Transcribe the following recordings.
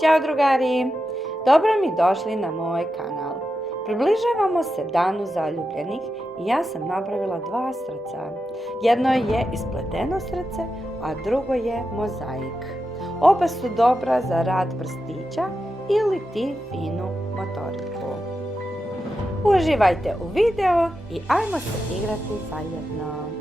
Ćao drugari! Dobro mi došli na moj kanal. Približavamo se danu zaljubljenih i ja sam napravila dva srca. Jedno je Isprepletano srce, a drugo je Mozaik. Oba su dobra za rad prstića ili ti finu motoriku. Uživajte u video i ajmo se igrati zajedno.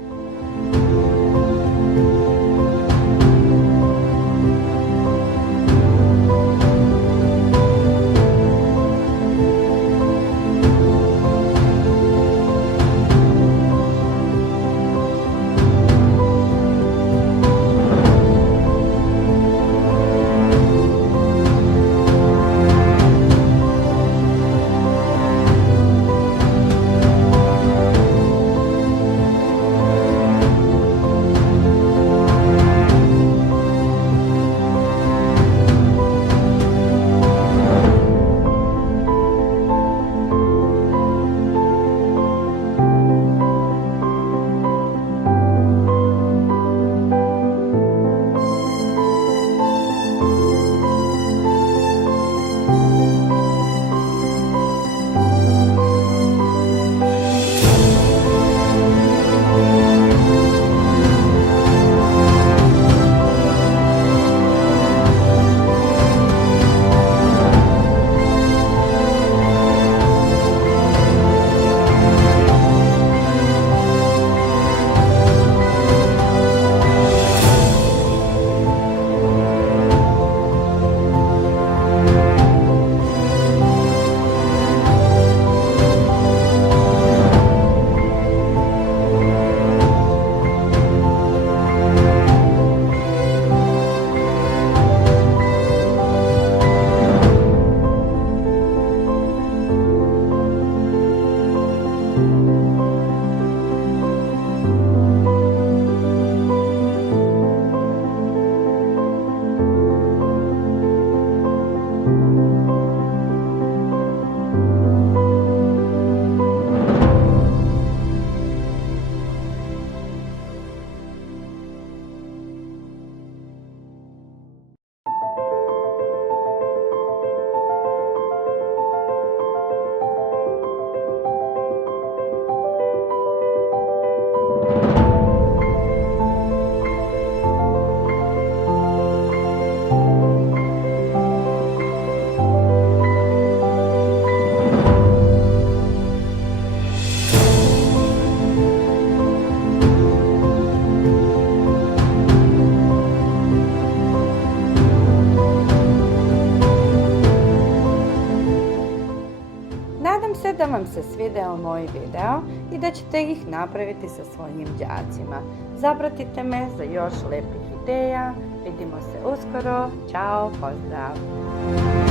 Nadam se da vam se svideo moj video i da ćete ih napraviti sa svojim đacima. Zapratite me za još lepih ideja. Vidimo se uskoro. Ćao, pozdrav!